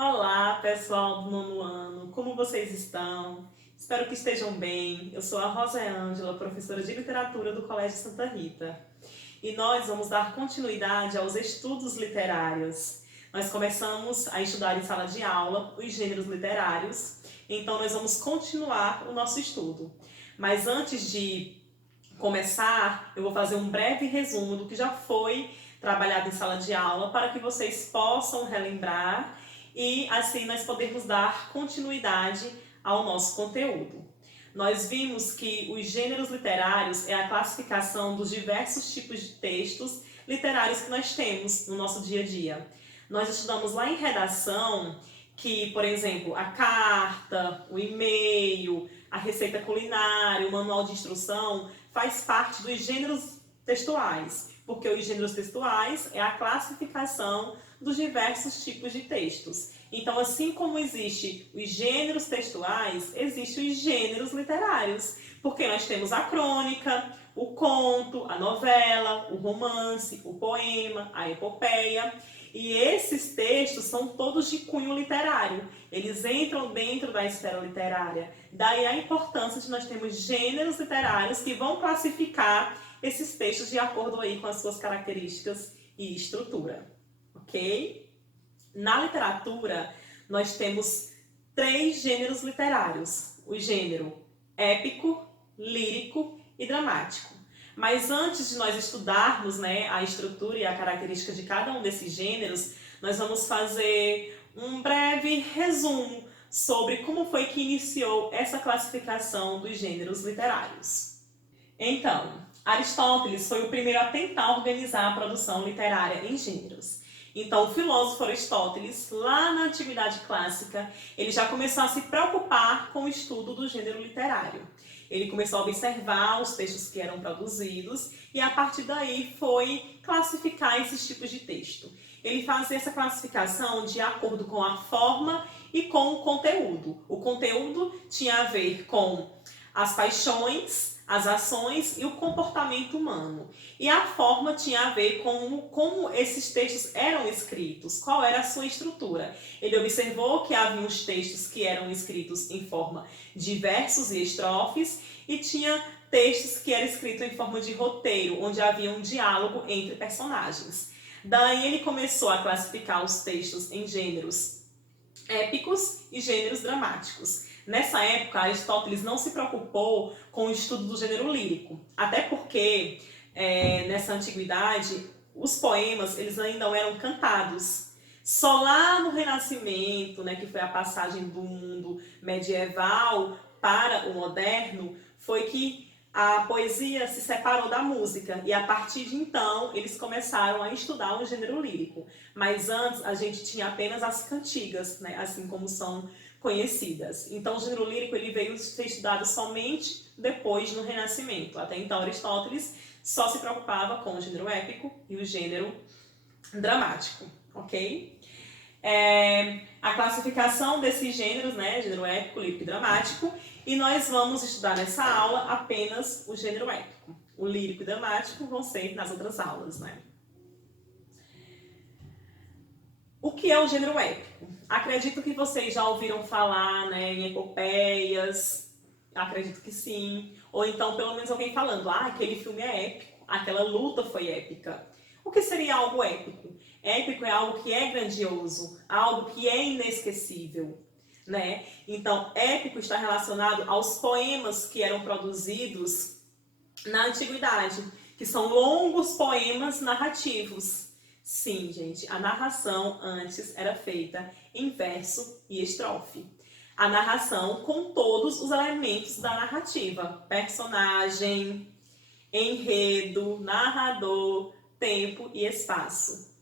Olá, pessoal do nono ano, como vocês estão? Espero que estejam bem. Eu sou a Rosa Ângela, professora de literatura do Colégio Santa Rita. E nós vamos dar continuidade aos estudos literários. Nós começamos a estudar em sala de aula os gêneros literários, então nós vamos continuar o nosso estudo. Mas antes de começar, eu vou fazer um breve resumo do que já foi trabalhado em sala de aula para que vocês possam relembrar e assim nós podermos dar continuidade ao nosso conteúdo. Nós vimos que os gêneros literários é a classificação dos diversos tipos de textos literários que nós temos no nosso dia a dia. Nós estudamos lá em redação que, por exemplo, a carta, o e-mail, a receita culinária, o manual de instrução faz parte dos gêneros textuais, porque os gêneros textuais é a classificação dos diversos tipos de textos. Então, assim como existe os gêneros textuais, existem os gêneros literários, porque nós temos a crônica, o conto, a novela, o romance, o poema, a epopeia. E esses textos são todos de cunho literário. Eles entram dentro da esfera literária. Daí a importância de nós termos gêneros literários que vão classificar esses textos de acordo aí com as suas características e estrutura. Ok? Na literatura, nós temos 3 gêneros literários. O gênero épico, lírico e dramático. Mas antes de nós estudarmos, a estrutura e a característica de cada um desses gêneros, nós vamos fazer um breve resumo sobre como foi que iniciou essa classificação dos gêneros literários. Então, Aristóteles foi o primeiro a tentar organizar a produção literária em gêneros. Então, o filósofo Aristóteles, lá na Antiguidade Clássica, ele já começou a se preocupar com o estudo do gênero literário. Ele começou a observar os textos que eram produzidos e, a partir daí, foi classificar esses tipos de texto. Ele fazia essa classificação de acordo com a forma e com o conteúdo. O conteúdo tinha a ver com as paixões, as ações e o comportamento humano. E a forma tinha a ver com como esses textos eram escritos, qual era a sua estrutura. Ele observou que havia uns textos que eram escritos em forma de versos e estrofes e tinha textos que eram escritos em forma de roteiro, onde havia um diálogo entre personagens. Daí ele começou a classificar os textos em gêneros épicos e gêneros dramáticos. Nessa época, Aristóteles não se preocupou com o estudo do gênero lírico, até porque nessa antiguidade os poemas eles ainda não eram cantados. Só lá no Renascimento, que foi a passagem do mundo medieval para o moderno, foi que a poesia se separou da música e a partir de então eles começaram a estudar o gênero lírico. Mas antes a gente tinha apenas as cantigas, assim como são conhecidas. Então o gênero lírico ele veio ser estudado somente depois no Renascimento. Até então Aristóteles só se preocupava com o gênero épico e o gênero dramático, ok? A classificação desses gêneros, gênero épico, lírico e dramático, e nós vamos estudar nessa aula apenas o gênero épico. O lírico e dramático vão ser nas outras aulas, O que é o gênero épico? Acredito que vocês já ouviram falar, em epopeias, acredito que sim, ou então pelo menos alguém falando, aquele filme é épico, aquela luta foi épica. O que seria algo épico? Épico é algo que é grandioso, algo que é inesquecível, Então, épico está relacionado aos poemas que eram produzidos na antiguidade, que são longos poemas narrativos. Sim, gente, a narração antes era feita em verso e estrofe. A narração com todos os elementos da narrativa: personagem, enredo, narrador, tempo e espaço.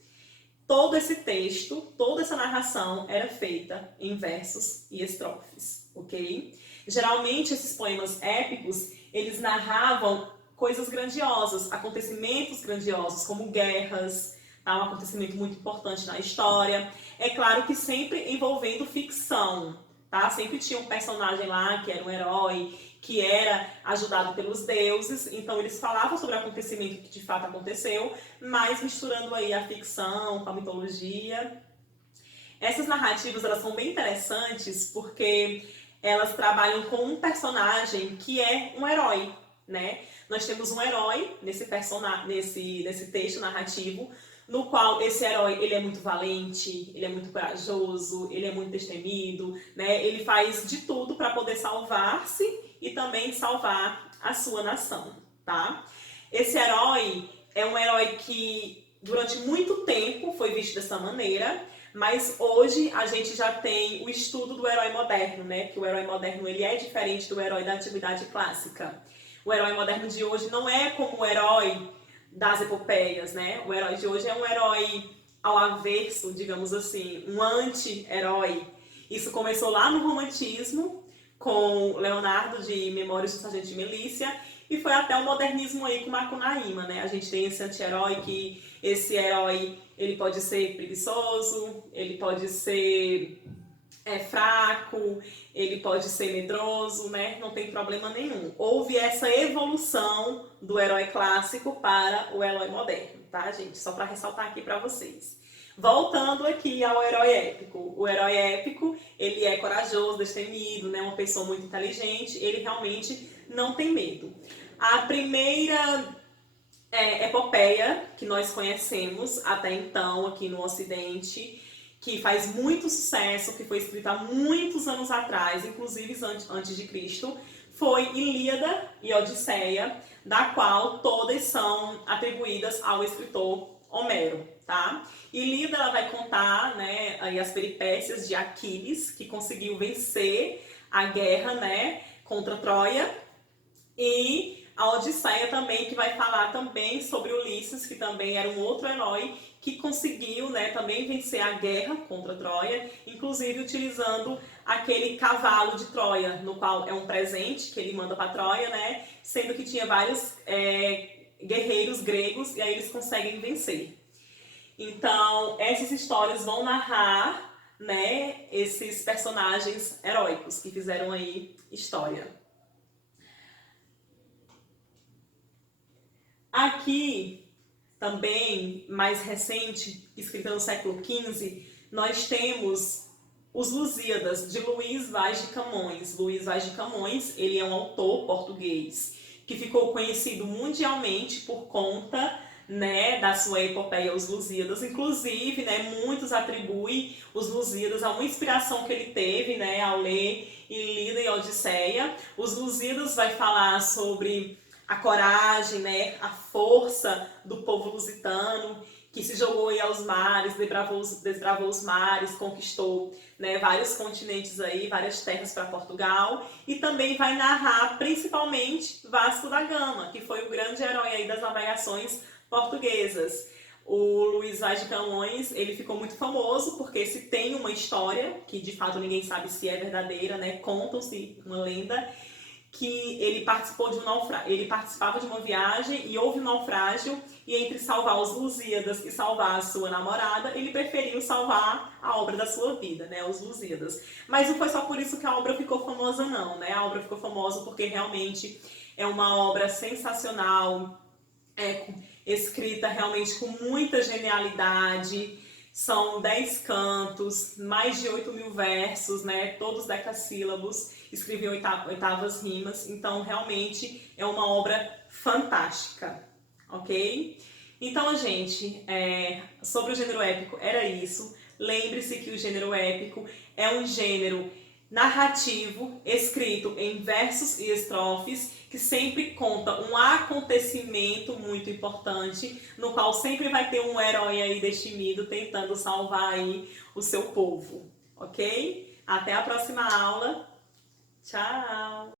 Todo esse texto, toda essa narração era feita em versos e estrofes, ok? Geralmente esses poemas épicos, eles narravam coisas grandiosas, acontecimentos grandiosos, como guerras, um acontecimento muito importante na história. É claro que sempre envolvendo ficção, tá? Sempre tinha um personagem lá que era um herói, que era ajudado pelos deuses, então eles falavam sobre o acontecimento que de fato aconteceu, mas misturando aí a ficção com a mitologia. Essas narrativas, elas são bem interessantes porque elas trabalham com um personagem que é um herói, né? Nós temos um herói nesse texto narrativo, no qual esse herói ele é muito valente, ele é muito corajoso, ele é muito destemido, né? Ele faz de tudo para poder salvar-se e também salvar a sua nação, tá? Esse herói é um herói que durante muito tempo foi visto dessa maneira, mas hoje a gente já tem o estudo do herói moderno, né? Que o herói moderno ele é diferente do herói da antiguidade clássica. O herói moderno de hoje não é como o herói das epopeias, né? O herói de hoje é um herói ao avesso, digamos assim, um anti-herói. Isso começou lá no romantismo, com Leonardo de Memórias de Sargento de Milícia, e foi até o modernismo aí com Macunaíma, né? A gente tem esse anti-herói que esse herói ele pode ser preguiçoso, ele pode ser fraco, ele pode ser medroso, né? Não tem problema nenhum. Houve essa evolução do herói clássico para o herói moderno, tá, gente? Só para ressaltar aqui para vocês. Voltando aqui ao herói épico. O herói épico, ele é corajoso, destemido, né? Uma pessoa muito inteligente, ele realmente não tem medo. A primeira epopeia que nós conhecemos até então aqui no Ocidente, que faz muito sucesso, que foi escrita há muitos anos atrás, inclusive antes de Cristo, foi Ilíada e Odisseia, da qual todas são atribuídas ao escritor Homero, tá? Ilíada ela vai contar, né, aí as peripécias de Aquiles, que conseguiu vencer a guerra, né, contra Troia, e a Odisseia também, que vai falar também sobre Ulisses, que também era um outro herói que conseguiu, né, também vencer a guerra contra Troia, inclusive utilizando aquele cavalo de Troia, no qual é um presente que ele manda para Troia, né, sendo que tinha vários guerreiros gregos e aí eles conseguem vencer. Então, essas histórias vão narrar, né, esses personagens heróicos que fizeram aí história. Aqui, também, mais recente, escrita no século XV, nós temos os Lusíadas, de Luís Vaz de Camões. Luís Vaz de Camões, ele é um autor português que ficou conhecido mundialmente por conta, né, da sua epopeia Os Lusíadas. Inclusive, né, muitos atribuem os Lusíadas a uma inspiração que ele teve, né, ao ler Ilíada e Odisseia. Os Lusíadas vai falar sobre a coragem, né, a força do povo lusitano, que se jogou aí aos mares, desbravou os mares, conquistou, né, vários continentes aí, várias terras para Portugal, e também vai narrar principalmente Vasco da Gama, que foi o grande herói aí das navegações portuguesas. O Luís Vaz de Camões, ele ficou muito famoso porque se tem uma história, que de fato ninguém sabe se é verdadeira, né, contam-se uma lenda, que ele participava de uma viagem e houve um naufrágio, e entre salvar os Lusíadas e salvar a sua namorada, ele preferiu salvar a obra da sua vida, né, os Lusíadas. Mas não foi só por isso que a obra ficou famosa não, né? A obra ficou famosa porque realmente é uma obra sensacional, escrita realmente com muita genialidade. São 10 cantos, mais de 8.000 versos, né? Todos decassílabos, escrevi oitavas rimas, então realmente é uma obra fantástica, ok? Então, gente, sobre o gênero épico era isso. Lembre-se que o gênero épico é um gênero narrativo, escrito em versos e estrofes, que sempre conta um acontecimento muito importante, no qual sempre vai ter um herói aí destemido tentando salvar aí o seu povo, ok? Até a próxima aula. Tchau!